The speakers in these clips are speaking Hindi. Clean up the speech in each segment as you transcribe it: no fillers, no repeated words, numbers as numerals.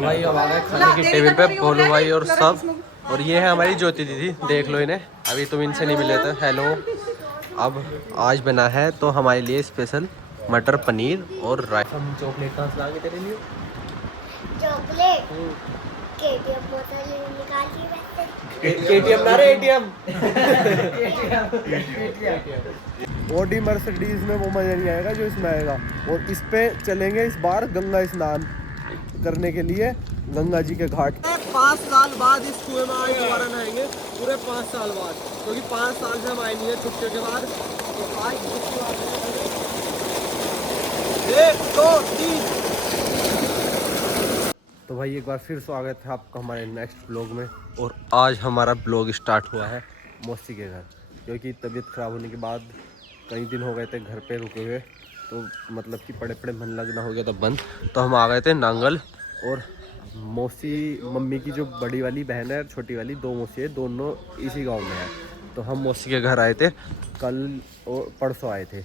भाई अब आ गए खाने की टेबल पे भोलू भाई और सब। और ये है हमारी ज्योति दीदी, देख लो इन्हें, अभी तुम इनसे नहीं मिले थे। हेलो। अब आज बना है तो हमारे लिए स्पेशल मटर पनीर और राइस। हम चॉकलेट कहाँ से लाएंगे तेरे लिए? चॉकलेट केटीएम बोतल निकाली वैसे। केटीएम ना रे, एटीएम। ऑडी मर्सिडीज में वो मजा नहीं आएगा जो इसमें आएगा। और इस पे चलेंगे इस बार गंगा स्नान करने के लिए गंगा जी के घाट। 5 साल बाद इस कुएं में आज दोबारा नहाएंगे, पूरे 5 साल बाद, क्योंकि 5 साल से हम आए नहीं है छुट्टियों के बाद। तो आज 1 2 3। तो भाई एक बार फिर स्वागत है आपका हमारे नेक्स्ट ब्लॉग में। और आज हमारा ब्लॉग स्टार्ट हुआ है मौसी के घर, क्योंकि तबीयत ख़राब होने के बाद कई दिन हो गए थे घर पे रुके हुए, तो मतलब कि पड़े पड़े मन लगना हो गया था बंद। तो हम आ गए थे नांगल। और मौसी मम्मी की जो बड़ी वाली बहन है और छोटी वाली 2 मौसी है, दोनों इसी गांव में है। तो हम मौसी के घर आए थे कल और परसों आए थे,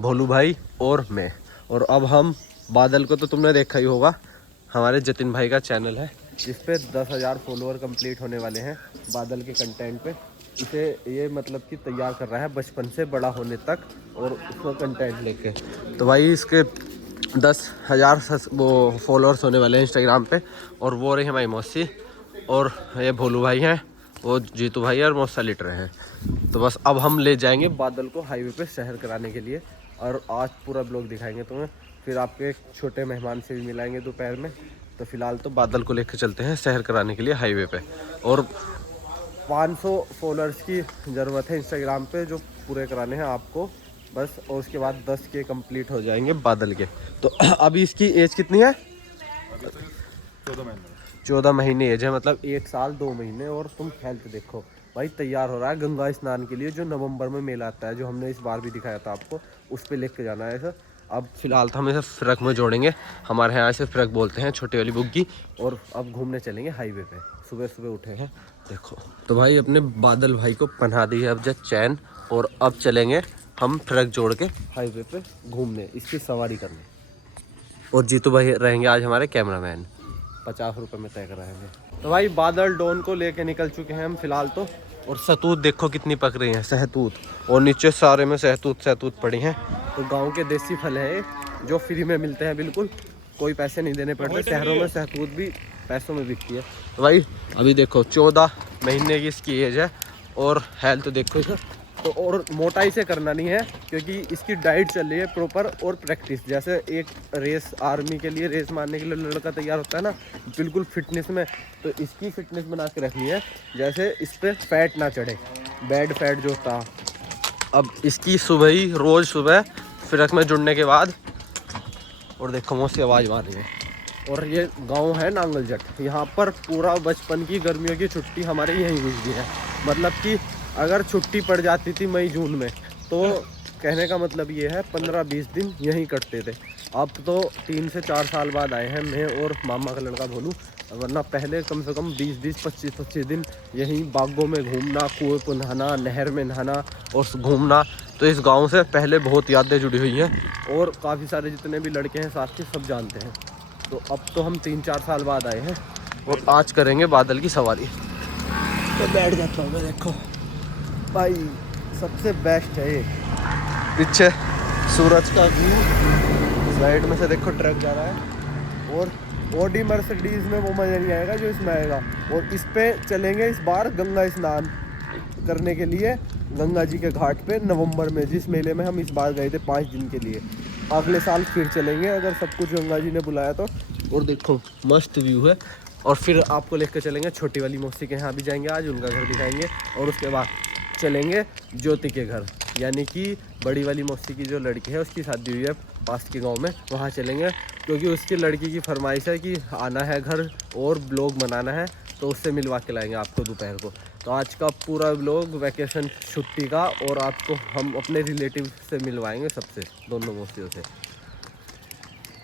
भोलू भाई और मैं। और अब हम बादल को तो तुमने देखा ही होगा, हमारे जतिन भाई का चैनल है जिस पे 10,000 फॉलोअर कंप्लीट होने वाले हैं बादल के कंटेंट पे। इसे ये मतलब कि तैयार कर रहा है बचपन से बड़ा होने तक और उसका कंटेंट लेके। तो भाई इसके 10,000 वो फॉलोअर्स होने वाले हैं इंस्टाग्राम पे। और वो रही हमारी मौसी, और ये भोलू भाई हैं, वो जीतू भाई और मौसा लिट रहे हैं। तो बस अब हम ले जाएंगे बादल को हाईवे पे शहर कराने के लिए, और आज पूरा ब्लॉग दिखाएंगे तुम्हें। फिर आपके छोटे मेहमान से भी मिलाएंगे दोपहर में। तो फिलहाल तो बादल को लेकर चलते हैं शहर कराने के लिए हाईवे पे। और 500 फॉलोअर्स की ज़रूरत है इंस्टाग्राम पे जो पूरे कराने हैं आपको बस। और उसके बाद 10 के कंप्लीट हो जाएंगे बादल के। तो अभी इसकी एज कितनी है? 14 महीने एज है, मतलब 1 साल 2 महीने। और तुम हेल्थ देखो भाई, तैयार हो रहा है गंगा स्नान के लिए, जो नवंबर में मेला आता है, जो हमने इस बार भी दिखाया था आपको, उस पर लेके जाना है सर। अब फिलहाल तो हम इसे फ्रक में जोड़ेंगे, हमारे यहाँ से फ्रक बोलते हैं, छोटी वाली बुग्गी। और अब घूमने चलेंगे हाईवे पे, सुबह सुबह उठे हैं देखो। तो भाई अपने बादल भाई को पहना दी है अब जब चैन, और अब चलेंगे हम फ्रक जोड़ के हाईवे पे घूमने, इसकी सवारी करने। और जीतू भाई रहेंगे आज हमारे कैमरामैन, 50 रुपये में तय कराएंगे। तो भाई बादल डॉन को लेके निकल चुके हैं हम फिलहाल तो। और सहतूत देखो कितनी पक रही हैं, सहतूत। और नीचे सारे में सहतूत पड़ी हैं। तो गांव के देसी फल है जो फ्री में मिलते हैं, बिल्कुल कोई पैसे नहीं देने पड़ते। शहरों में सहतूत भी पैसों में बिकती है। तो भाई अभी देखो 14 महीने की इसकी एज है, और हेल्थ तो देखो इसे। तो और मोटाई से करना नहीं है, क्योंकि इसकी डाइट चल रही है प्रॉपर, और प्रैक्टिस। जैसे एक रेस, आर्मी के लिए रेस मारने के लिए लड़का तैयार होता है ना, बिल्कुल फिटनेस में, तो इसकी फिटनेस बना के रखनी है, जैसे इस पर फैट ना चढ़े, बैड फैट जो होता। अब इसकी सुबह ही, रोज़ सुबह फिरक में जुड़ने के बाद, और देखो मौसी आवाज़ मार रही है। और ये गांव है नांगल जट, यहाँ पर पूरा बचपन की गर्मियों की छुट्टी हमारे यहीं गुजरी है। मतलब कि अगर छुट्टी पड़ जाती थी मई जून में, तो कहने का मतलब ये है 15-20 दिन यहीं कटते थे। अब तो 3 से 4 साल बाद आए हैं मैं और मामा का लड़का भोलू, वरना पहले कम से कम 20-20, 25-25 दिन यहीं बागों में घूमना, कुएं पर नहाना, नहर में नहाना और घूमना। तो इस गांव से पहले बहुत यादें जुड़ी हुई हैं, और काफ़ी सारे जितने भी लड़के हैं साथ के सब जानते हैं। तो अब तो हम 3-4 साल बाद आए हैं, और आज करेंगे बादल की सवारी। तो बैठ जाता हूँ मैं, देखो भाई सबसे बेस्ट है ये। पीछे सूरज का व्यू, साइड में से देखो ट्रक जा रहा है। और ऑडी मर्सिडीज में वो मज़ा नहीं आएगा जो इसमें आएगा। और इस पे चलेंगे इस बार गंगा स्नान करने के लिए गंगा जी के घाट पे नवंबर में, जिस मेले में हम इस बार गए थे 5 दिन के लिए। अगले साल फिर चलेंगे अगर सब कुछ गंगा जी ने बुलाया तो। और देखो मस्त व्यू है। और फिर आपको लेकर चलेंगे छोटी वाली मौसी के यहाँ भी जाएंगे, आज उनका घर दिखाएंगे। और उसके बाद चलेंगे ज्योति के घर, यानी कि बड़ी वाली मौसी की जो लड़की है उसकी शादी हुई है पास के गांव में, वहाँ चलेंगे। क्योंकि उसकी लड़की की फरमाइश है कि आना है घर और ब्लॉग बनाना है, तो उससे मिलवा के लाएंगे आपको दोपहर को। तो आज का पूरा ब्लॉग वैकेशन छुट्टी का, और आपको हम अपने रिलेटिव से मिलवाएंगे, सबसे, दोनों मौसियों से।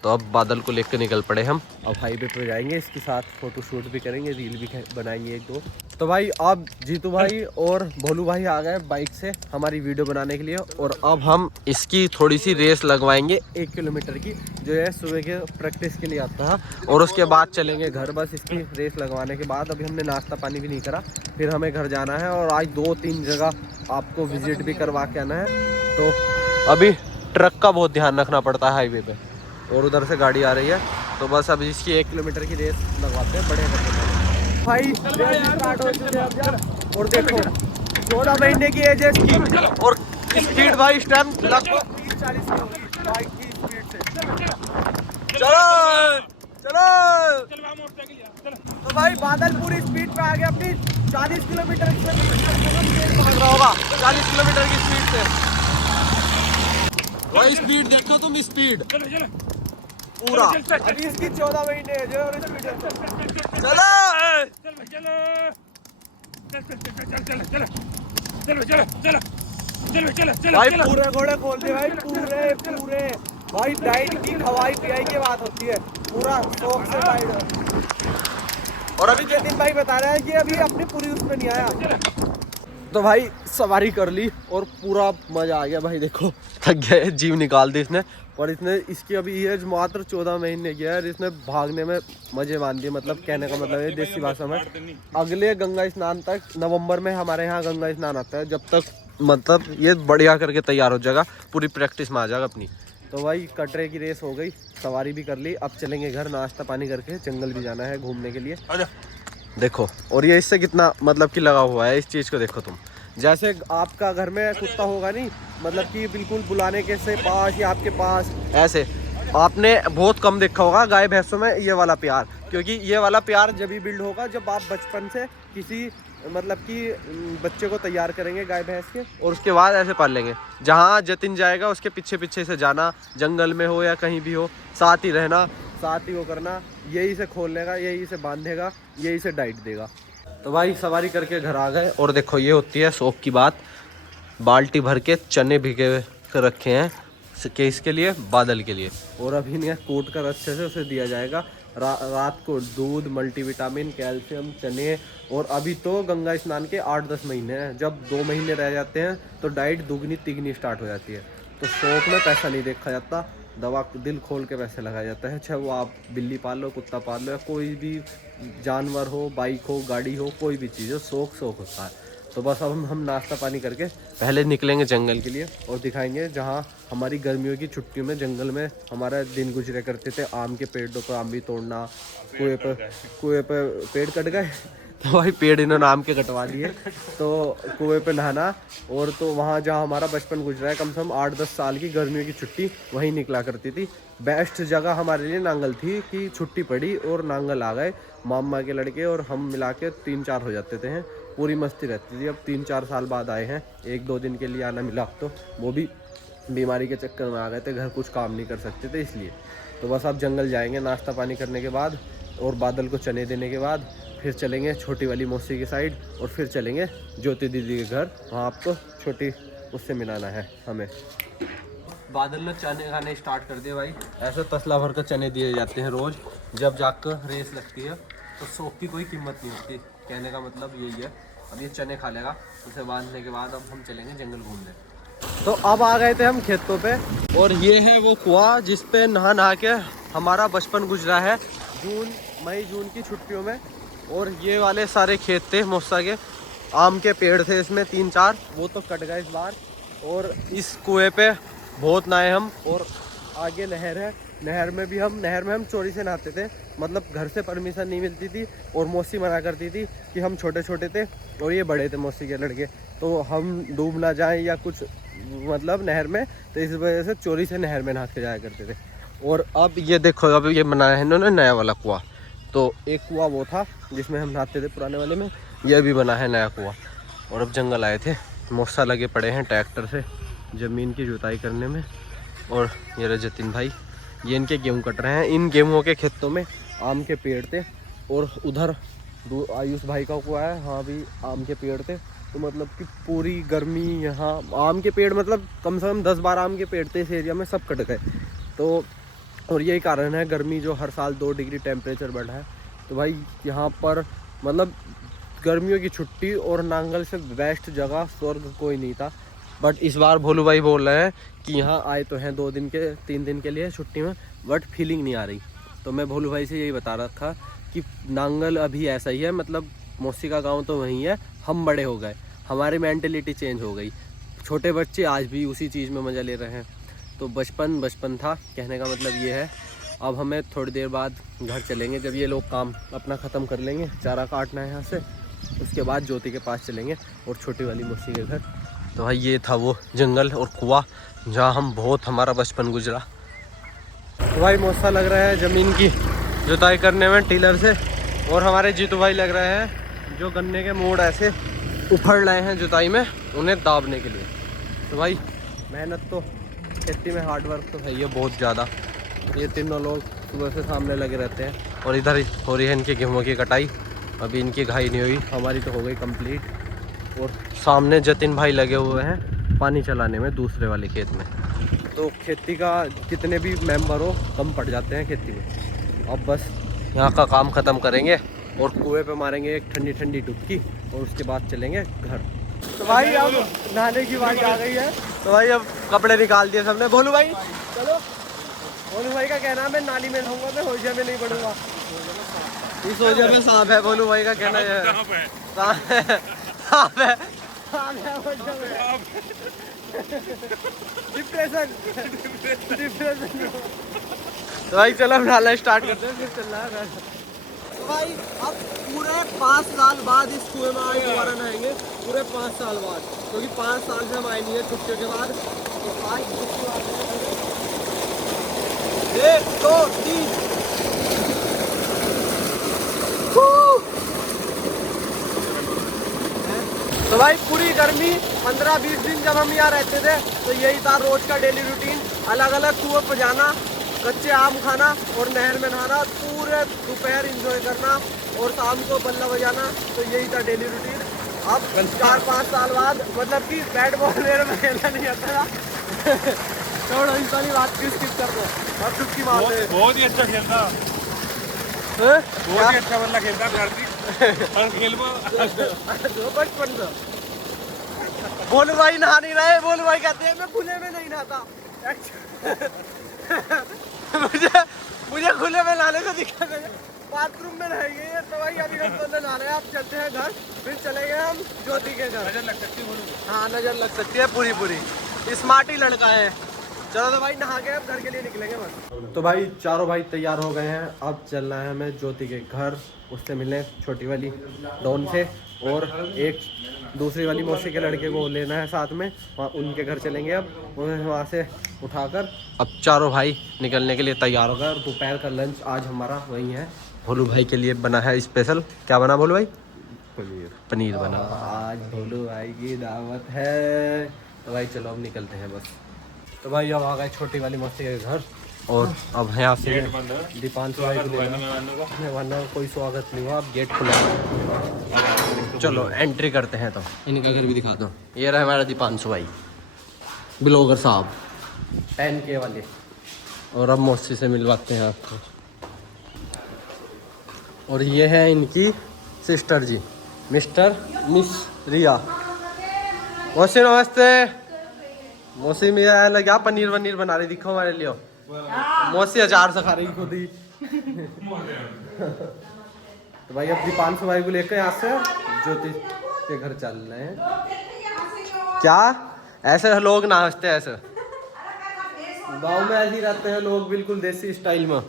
तो अब बादल को लेकर निकल पड़े हम, अब हाईवे पर जाएंगे, इसके साथ फ़ोटो शूट भी करेंगे, रील भी बनाएंगे 1-2। तो भाई अब जीतू भाई और भोलू भाई आ गए बाइक से हमारी वीडियो बनाने के लिए, और अब हम इसकी थोड़ी सी रेस लगवाएंगे 1 किलोमीटर की, जो है सुबह के प्रैक्टिस के लिए आता है, और उसके बाद चलेंगे घर। बस इसकी रेस लगवाने के बाद अभी हमने नाश्ता पानी भी नहीं करा, फिर हमें घर जाना है और आज 2-3 जगह आपको विजिट भी करवा के आना है। तो अभी ट्रक का बहुत ध्यान रखना पड़ता है हाईवे पे, और उधर से गाड़ी आ रही है। तो बस अभी इसकी 1 किलोमीटर की रेस लगवाते हैं बढ़िया करके भाई। रेस स्टार्ट हो चुकी है अब, और देखो 14 महीने की एज है इसकी, और स्पीड भाई इस टाइम लगभग 30-40 की होगी बाइक की स्पीड से। चलो चलो। तो भाई बादल पूरी स्पीड पे आ गया अपनी 40 किलोमीटर से भाग रहा होगा, 40 किलोमीटर की स्पीड से। भाई स्पीड देखो तुम, स्पीड पूरा। अभी इसकी 14 महीने है और स्पीड चलो भाई पूरे घोड़े खोल दे भाई, पूरे भाई। डाइट की खवाई पियाई की बात होती है, पूरा शौक से डाइट। और अभी जतिन भाई बता रहा है कि अभी अपनी पूरी उसमें नहीं आया। तो भाई सवारी कर ली और पूरा मजा आ गया भाई। देखो थक गया, जीव निकाल दी इसने, और इसने इसकी अभी एज मात्र 14 महीने की है और इसने भागने में मजे मान दिए। मतलब कहने का मतलब है देसी भाषा में, अगले गंगा स्नान तक, नवंबर में हमारे यहाँ गंगा स्नान आता है, जब तक मतलब ये बढ़िया करके तैयार हो जाएगा, पूरी प्रैक्टिस में आ जाएगा अपनी। तो भाई कटरे की रेस हो गई, सवारी भी कर ली, अब चलेंगे घर नाश्ता पानी करके, जंगल भी जाना है घूमने के लिए। देखो और ये इससे कितना मतलब कि लगा हुआ है इस चीज़ को। देखो तुम, जैसे आपका घर में कुत्ता होगा नहीं, मतलब कि बिल्कुल बुलाने के से पास या आपके पास, ऐसे आपने बहुत कम देखा होगा गाय भैंसों में ये वाला प्यार। क्योंकि ये वाला प्यार जब भी बिल्ड होगा जब आप बचपन से किसी मतलब कि बच्चे को तैयार करेंगे गाय भैंस के, और उसके बाद ऐसे पाल लेंगे। जहाँ जतिन जाएगा उसके पीछे पीछे से जाना, जंगल में हो या कहीं भी हो, साथ ही रहना, साथ ही वो करना, यही से खोल लेगा, यही से बांधेगा, यही से डाइट देगा। तो भाई सवारी करके घर आ गए, और देखो ये होती है शौक की बात, बाल्टी भर के चने भिगे रखे हैं इसके लिए, बादल के लिए, और अभी इन्हें कूट कर अच्छे से उसे दिया जाएगा। रात को दूध, मल्टीविटामिन, कैल्शियम, चने। और अभी तो गंगा स्नान के 8-10 महीने हैं, जब 2 महीने रह जाते हैं तो डाइट दुगनी तिगनी स्टार्ट हो जाती है। तो शौक में पैसा नहीं देखा जाता, दवा दिल खोल के पैसे लगाया जाता है। चाहे वो आप बिल्ली पाल लो, कुत्ता पाल लो, या कोई भी जानवर हो, बाइक हो, गाड़ी हो, कोई भी चीज़ हो, शौक होता है। तो बस अब हम नाश्ता पानी करके पहले निकलेंगे जंगल के लिए, और दिखाएंगे जहाँ हमारी गर्मियों की छुट्टियों में जंगल में हमारा दिन गुजरे करते थे। आम के पेड़ों पर आम भी तोड़ना, कुएं पर पेड़ कट गए तो भाई पेड़ इन्होंने आम के कटवा लिए, तो कुएं पे नहाना। और तो वहाँ जहाँ हमारा बचपन गुजरा है, कम से कम 8-10 साल की गर्मियों की छुट्टी वहीं निकला करती थी। बेस्ट जगह हमारे लिए नांगल थी कि छुट्टी पड़ी और नांगल आ गए मामा के लड़के, और हम मिला के 3-4 हो जाते थे, पूरी मस्ती रहती थी। अब 3-4 साल बाद आए हैं, 1-2 दिन के लिए आना मिला, तो वो भी बीमारी के चक्कर में आ गए थे, घर कुछ काम नहीं कर सकते थे इसलिए। तो बस अब जंगल जाएंगे नाश्ता पानी करने के बाद, और बादल को चने देने के बाद फिर चलेंगे छोटी वाली मौसी की साइड, और फिर चलेंगे ज्योति दीदी के घर, वहाँ आपको छोटी उससे मिलाना है हमें। बादल ने चने खाने स्टार्ट कर दिए भाई, ऐसे तसला भर कर चने दिए जाते हैं रोज़, जब जाकर रेस लगती है। तो शौक की कोई कीमत नहीं होती, कहने का मतलब यही है। अब ये चने खा लेगा, उसे बांधने के बाद अब हम चलेंगे जंगल घूमने। तो अब आ गए थे हम खेतों पे, और ये है वो कुआं जिस पे नहा के हमारा बचपन गुजरा है मई जून की छुट्टियों में। और ये वाले सारे खेत थे मौसा के, आम के पेड़ थे इसमें 3-4, वो तो कट गए इस बार। और इस कुएं पे बहुत नहाए हम, और आगे नहर है, नहर में हम चोरी से नहाते थे। मतलब घर से परमिशन नहीं मिलती थी, और मौसी मना करती थी कि हम छोटे छोटे थे और ये बड़े थे मौसी के लड़के, तो हम डूब ना जाएं या कुछ मतलब नहर में, तो इस वजह से चोरी से नहर में नहा के जाया करते थे। और अब ये देखो, अब ये बनाया है इन्होंने नया वाला कुआं। तो एक कुआं वो था जिसमें हम नहाते थे पुराने वाले में, यह भी बना है नया कुआं। और अब जंगल आए थे, मौसा लगे पड़े हैं ट्रैक्टर से ज़मीन की जुताई करने में। और ये रहे जतिन भाई, ये इनके गेहूँ कट रहे हैं। इन गेहूँों के खेतों में आम के पेड़ थे, और उधर आयुष भाई का कुआं है, हाँ भी आम के पेड़ थे। तो मतलब कि पूरी गर्मी यहाँ आम के पेड़, मतलब कम से कम 10-12 आम के पेड़ थे इस एरिया में, सब कट गए। तो और यही कारण है गर्मी जो हर साल 2 डिग्री टेम्परेचर बढ़ा है। तो भाई यहाँ पर मतलब गर्मियों की छुट्टी और नांगल से बेस्ट जगह स्वर्ग कोई नहीं था। बट इस बार भोलू भाई बोल रहे हैं कि यहाँ आए तो हैं 2 दिन के 3 दिन के लिए छुट्टी में, बट फीलिंग नहीं आ रही। तो मैं भोलू भाई से यही बता रखा कि नांगल अभी ऐसा ही है, मतलब मौसी का गाँव तो वहीं है, हम बड़े हो गए, हमारी मेंटलिटी चेंज हो गई। छोटे बच्चे आज भी उसी चीज़ में मज़ा ले रहे हैं। तो बचपन बचपन था, कहने का मतलब ये है। अब हमें थोड़ी देर बाद घर चलेंगे, जब ये लोग काम अपना ख़त्म कर लेंगे, चारा काटना है यहाँ से, उसके बाद ज्योति के पास चलेंगे और छोटी वाली मौसी के घर। तो भाई ये था वो जंगल और कुआं जहाँ हम बहुत हमारा बचपन गुजरा। तो भाई मौसा लग रहा है ज़मीन की जुताई करने में टीलर से, और हमारे जीतू भाई लग रहे हैं जो गन्ने के मोड़ ऐसे उफड़ रहे हैं जुताई में, उन्हें दाबने के लिए। तो भाई मेहनत तो खेती में, हार्ड वर्क तो है ये बहुत ज़्यादा। ये तीनों लोग सुबह से सामने लगे रहते हैं और इधर हो रही है इनकी गेहूँ की कटाई। अभी इनकी घाई नहीं हुई, हमारी तो हो गई कंप्लीट। और सामने जतिन भाई लगे हुए हैं पानी चलाने में दूसरे वाले खेत में। तो खेती का कितने भी मेंबर हो कम पड़ जाते हैं खेती में। अब बस यहाँ का काम ख़त्म करेंगे और कुएं पे मारेंगे एक ठंडी ठंडी डुबकी और उसके बाद चलेंगे घर। तो भाई अब नहाने की बारी आ गई है। तो भाई अब कपड़े निकाल दिए सबने। भोलू भाई चलो, भोलू भाई का कहना है मैं नाली में रहूँगा, मैं होजा में नहीं पड़ूंगा। इस होजा में सांप है, भोलू भाई का कहना है सांप है। डिप्रेशन। तो भाई चलो नहाना स्टार्ट करते हैं, फिर चल रहा है। तो भाई अब पूरे 5 साल बाद इस कुएं में आए दोबारा नहाएंगे, पूरे 5 साल बाद, क्योंकि 5 साल से हम आए नहीं है छुट्टियों के बाद। तो आज 1 2 3 तो भाई पूरी गर्मी 15-20 दिन जब हम यहाँ रहते थे तो यही था रोज का डेली रूटीन। अलग अलग कुएं पर जाना, कच्चे आम खाना और नहर में नहाना, पूरे दोपहर एंजॉय करना और शाम को बल्ला बजाना। तो यही था डेली रूटीन। अब 4-5 साल बाद, मतलब कि बैट बॉल मेरे में खेलना नहीं आता था। छोड़ो इस वाली बात की, स्किप कर दो। अब चुटकी मार दे। बहुत ही अच्छा खेलता, बहुत ही अच्छा बल्ला खेलता कार्तिक। बचपन से भोलू भाई नहा नहीं रहे। भोलू भाई कहते हैं मैं खुले में नहीं नहाता। मुझे खुले में नहाने को दिक्कत है, बाथरूम में रहेंगे। तो भाई अभी हम दोनों नहा रहे हैं, आप चलते हैं घर, फिर चलेंगे हम ज्योति के घर। नजर लग सकती है। हाँ नजर लग सकती है पूरी। स्मार्ट ही लड़का है। चलो तो भाई नहा के अब घर के लिए निकलेंगे बस। तो भाई चारों भाई तैयार हो गए हैं, अब चलना है हमें ज्योति के घर, उससे मिलने छोटी वाली डॉन से, और एक दूसरी वाली मौसी के लड़के को लेना है साथ में, वहाँ उनके घर चलेंगे। अब उन्हें वहाँ से उठाकर अब चारों भाई निकलने के लिए तैयार हो गए। और दोपहर का लंच आज हमारा वही है, भोलू भाई के लिए बना है स्पेशल। क्या बना भोलू भाई? पनीर बना। आज भोलू भाई की दावत है। तो भाई चलो अब निकलते हैं बस। तो भाई अब आ गए छोटी वाली मौसी के घर, और अब यहाँ से दीपांशु भाई को लेना, वरना कोई स्वागत नहीं हुआ। अब गेट खुला है, चलो एंट्री करते हैं। तो इनका घर भी दिखा दो। ये रहा हमारा दीपांशु भाई, ब्लॉगर साहब 10K वाले। और अब मौसी से मिलवाते हैं आपको। और ये है इनकी सिस्टर जी, मिस रिया। मौसी नमस्ते। मौसी में क्या पनीर वनीर बना रही, दिखो हमारे लिए। मौसी अचार से खा रही खुद ही। तो भाई अब दीपांशु भाई को लेकर यहाँ से ज्योति के घर चल रहे हैं। क्या ऐसे लोग ना हंसते, ऐसे गांव में ऐसे ही रहते हैं लोग, बिल्कुल देसी स्टाइल में।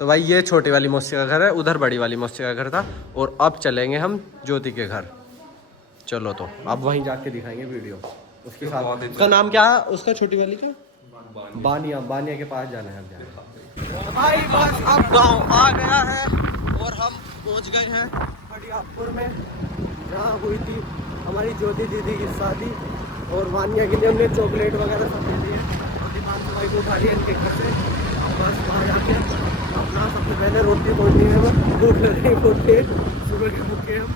तो भाई ये छोटी वाली मौसी का घर है, उधर बड़ी वाली मौसी का घर था। और अब चलेंगे हम ज्योति के घर। चलो तो अब वहीं जाके दिखाएंगे वीडियो उसके साथ। उसका नाम क्या है उसका, छोटी वाली का? बानिया के पास जाना है अब जाना। भाई बस अब गांव आ गया है और हम पहुंच गए हैं बड़ियापुर में, जहाँ हुई थी हमारी ज्योति दीदी की शादी। और वानिया के लिए हमने चॉकलेट वगैरह सब दे दिए। और दीपांशु भाई को उठा लिया इनके घर से। बस वहाँ जाके अपना सबसे पहले रोटी पहुँचनी है, भूख लग रही है, सुबह के भूखे हम।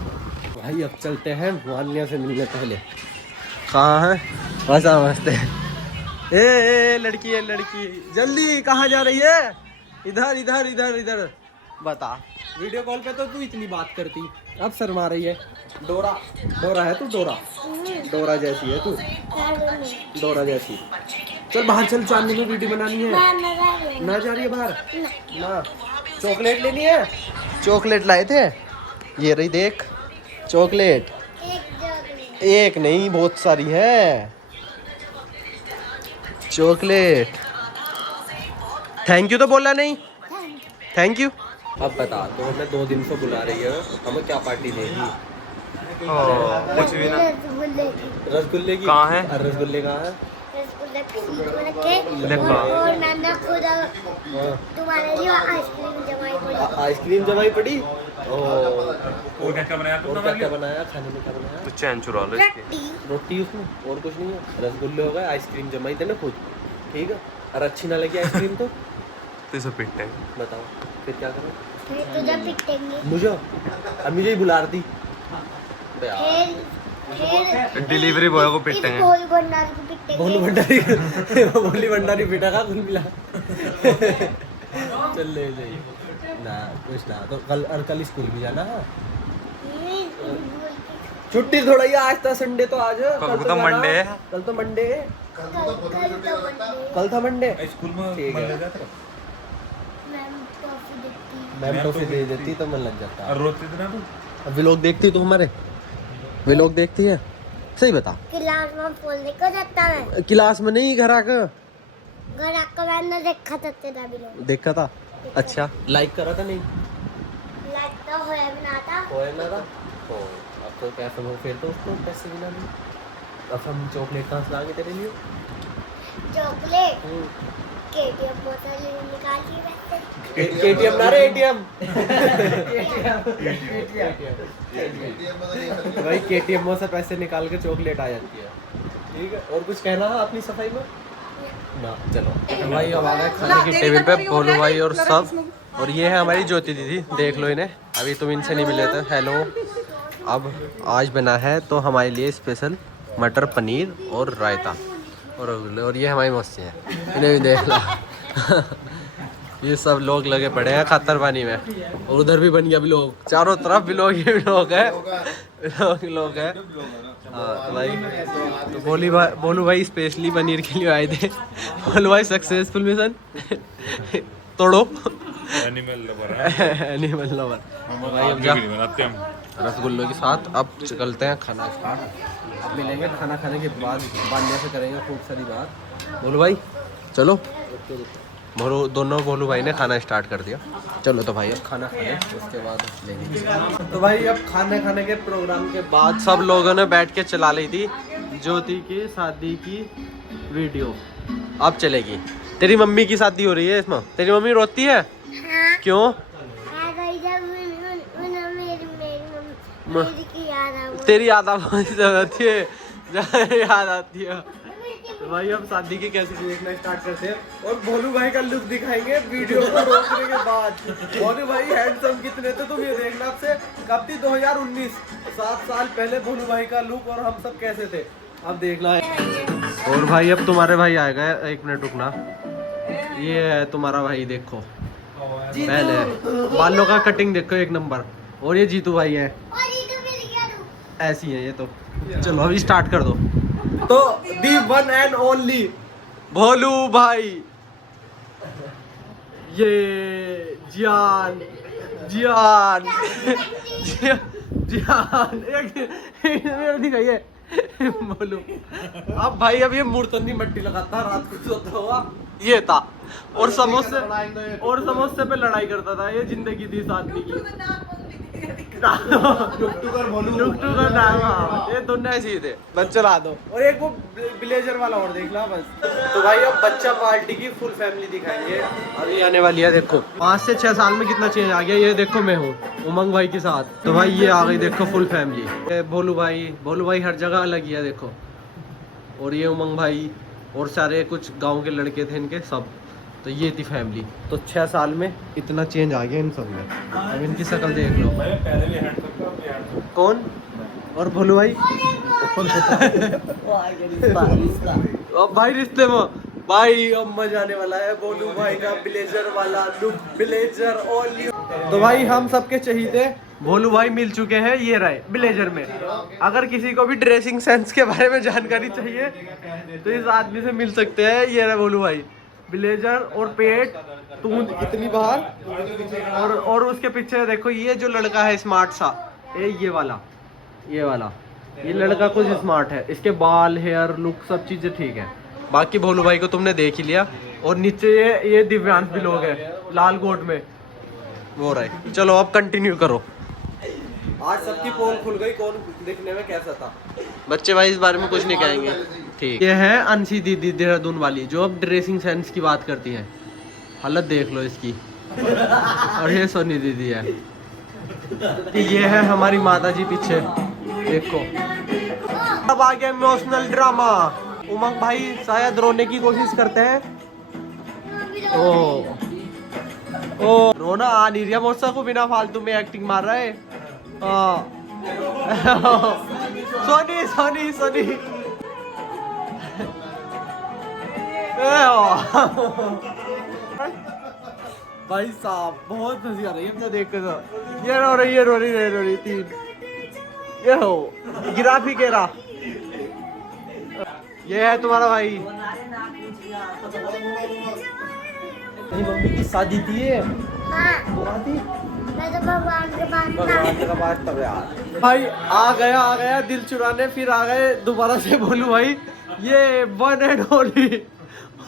भाई अब चलते हैं वानिया से मिलने पहले। कहाँ है? बस नमस्ते। ए लड़की है, लड़की जल्दी कहाँ जा रही है? इधर इधर इधर इधर बता, वीडियो कॉल पे तो तू इतनी बात करती, अब शर्मा रही है। डोरा डोरा है तू, डोरा डोरा जैसी है तू, डोरा जैसी। चल बाहर चल, चांदनी में वीडियो बनानी है। ना जा रही है बाहर ना। चॉकलेट लेनी है, चॉकलेट लाए थे, ये रही देख चॉकलेट। एक नहीं बहुत सारी है चॉकलेट। थैंक यू तो बोला नहीं, थैंक यू। अब बता, तो हमें 2 दिन से बुला रही है, हमें क्या पार्टी देगी? कुछ भी ना। रसगुल्ले की कहाँ है? रसगुल्ले कहाँ है? और मैंने खुद तुम्हारे लिए आइसक्रीम जमाई पड़ी। आइसक्रीम जमाई पड़ी। और क्या क्या बनाया और तुमने? क्या बनाया, खाने में क्या बनाया? तो चैन चुरा लो इसकी। रट्टी। रोटी उसमें और कुछ नहीं है। रसगुल्ले हो गए, आइसक्रीम जमाई देना खुद, ठीक है। और अच्छी ना लगी आइसक्रीम तो तो इसे पिटते हैं। बताओ फिर क्या करो? फिर तुझे पिटेंगे। मुझे अब मुझे ही बुला रही थी। फिर डिलीवरी बॉय को इस पिटेंगे। गोल भंडार को पिटेंगे। भोलू भंडारी भोली भंडारी बेटा का कुल मिला। चल ले जाइए ना कुछ ना। तो कल स्कूल भी जाना है। छुट्टी थोड़ा ही, आज था संडे तो आज कल तो जाना। मंडे है। कल तो मंडे है। कल था मंडे। स्कूल में ठीक है। मैम टॉफी देती। मैम टॉफी दे देती तो मन लग जाता। और रोती थी ना तू? अब व्लॉग देखती तो हमारे व्लॉग देखती है, सही बता। क्लास में बोलने को जाता है। क्लास में नहीं, घर आकर घर आकर मैंने देखा था तेरा भी लोग। देखा था। अच्छा लाइक करा था? नहीं लगता होया भी ना था। होए ना था। तो अब तो कैसे हो फिर तो उसको पैसे बिना भी। अब हम चॉकलेट कहाँ से लाएंगे तेरे लिए? चॉकलेट केटीएम बोतल निकाल के वैसे। केटीएम ना रे, एटीएम। भाई केटीएम से पैसे निकाल के चॉकलेट आ जाती है, ठीक है। और कुछ कहना है अपनी सफाई में ना? चलो भाई अब आ गए खाने की टेबल पे, भोलू भाई और सब। और ये है हमारी ज्योति दीदी, देख लो इन्हें, अभी तुम इनसे नहीं मिले थे। हेलो। अब आज बना है तो हमारे लिए स्पेशल मटर पनीर और रायता और ये हमारी मस्ती है, इन्हें भी देख लो। ये सब लोग लगे पड़े हैं खातर पानी में, और उधर भी बन गया ब्लॉग, चारों तरफ ब्लॉग ही ब्लॉग है, लोग है। हाँ तो भाई, तो बोलू भाई स्पेशली पनीर के लिए आए थे। बोलू भाई सक्सेसफुल मिशन तोड़ो। एनिमल लवर है। Animal lover. भाई अब जा रसगुल्लों के साथ अब चलते हैं खाना स्टार्ट। अब मिलेंगे खाना खाने के बाद से करेंगे खूब सारी बात। बोलू भाई चलो। दोनों बोलू भाई ने खाना स्टार्ट कर दिया। चलो तो भाई अब खाना खाने, उसके बाद लेंगे। तो भाई अब खाने के प्रोग्राम के बाद सब लोगों ने बैठ के चला ली थी ज्योति की शादी की वीडियो। अब चलेगी। तेरी मम्मी की शादी हो रही है इसमें, तेरी मम्मी रोती है? हाँ। क्यों? तेरी याद आती है, याद आती है। तो भाई अब शादी की कैसे देखना स्टार्ट करते हैं और भोलू भाई का लुक दिखाएंगे वीडियो को रोकने के बाद। भोलू भाई हैंडसम कितने थे तुम ये देखना। आपसे कब थी 2019, 7 साल पहले भोलू भाई का लुक और हम सब कैसे थे, अब देखना है। और भाई अब तुम्हारे भाई आएगा, 1 मिनट रुकना। ये है तुम्हारा भाई, देखो पहले बालों का कटिंग देखो 1 नंबर। और ये जीतू भाई है, ऐसी है ये तो। चलो अभी स्टार्ट कर दो। तो दी वन एंड ओनली भोलू भाई, ये जियान जियान जियान एक दिखाइए बोलू। अब भाई अब ये मूर्तनी मट्टी लगाता, रात को सोता हुआ ये था, और समोसे पे लड़ाई करता था। ये जिंदगी थी इस आदमी की। ये दोनों ऐसे ही थे। बस चला दो। और एक वो ब्लेजर वाला और देख ला बस। तो भाई अब बच्चा पार्टी की फुल फैमिली दिखाएंगे, अभी आने वाली है। देखो 5 से 6 साल में कितना चेंज आ गया। ये देखो मैं हूँ उमंग भाई के साथ, तो भाई ये आ गई देखो फुल फैमिली। भोलू भाई हर जगह अलग ही है देखो। और ये उमंग भाई और सारे कुछ गाँव के लड़के थे इनके सब। तो ये थी फैमिली। तो 6 साल में इतना चेंज आ गया इन सब में। अब इनकी शक्ल देख लो। कौन? और भोलू भाई। अब भाई रिश्ते में भाई अब मजा आने वाला है बोलू भाई का ब्लेजर वाला लुक, ब्लेजर ओनली। तो भाई हम सबके चहीते भोलू भाई मिल चुके हैं, ये रहे ब्लेजर में। अगर किसी को भी ड्रेसिंग सेंस के बारे में जानकारी चाहिए तो इस आदमी से मिल सकते हैं। ये रहे भोलू भाई, ब्लेजर और पेट तूंद इतनी बाहर, और उसके पीछे देखो ये जो लड़का है स्मार्ट सा, ये वाला ये लड़का कुछ स्मार्ट है, इसके बाल हेयर लुक सब चीजें ठीक है। बाकी भोलू भाई को तुमने देख ही लिया। और नीचे ये दिव्यांश भी लोग हैं लाल कोट में, वो रहे। चलो अब कंटिन्यू करो। आज सबकी पोल खुल गई कौन दिखने में कैसा था। बच्चे भाई इस बारे में कुछ नहीं कहेंगे, ठीक। ये है अंशी दीदी देहरादून वाली, जो अब ड्रेसिंग सेंस की बात करती है। हालत देख लो इसकी। और ये सोनी दीदी है। ये है हमारी माता जी पीछे, देखो। अब आ गया इमोशनल ड्रामा। उमंग भाई शायद रोने की कोशिश करते हैं। ओ रोना आ नहीं रहा मोसा को, बिना फालतू में एक्टिंग मार रहा है। सोनी सोनी सोनी भाई साहब बहुत हंसी आ रही है मुझे देख कर। ये रो रही तीन। ये हो गिराफी केरा, ये है तुम्हारा भाई। मम्मी की शादी थी ये। हाँ, मैं तो भगवान के पास तब यार भाई आ गया दिल चुराने। फिर आ गए दोबारा से बोलू भाई, ये वन एंड ओनली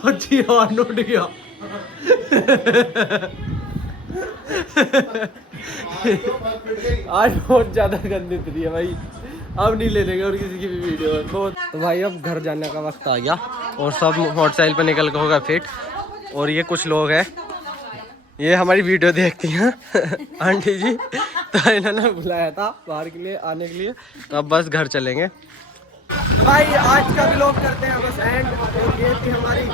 और जीवन उठ गया। आज बहुत ज्यादा गंदी थी है भाई, अब नहीं ले लेंगे और किसी की भी वीडियो बहुत। तो भाई अब घर जाने का वक्त आ गया और सब मोटरसाइकिल पे निकल के होगा फिट। और ये कुछ लोग हैं, ये हमारी वीडियो देखती हैं आंटी जी, तो इन्होंने बुलाया था बाहर के लिए आने के लिए। तो अब बस घर चलेंगे भाई। आज का व्लॉग करते हैं बस एंड। और ये थी हमारी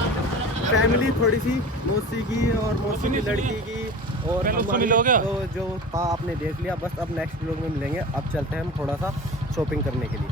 फैमिली, थोड़ी सी मौसी की और मौसी की लड़की की, और तो जो था आपने देख लिया। बस अब नेक्स्ट व्लॉग में मिलेंगे। अब चलते हैं हम थोड़ा सा शॉपिंग करने के लिए।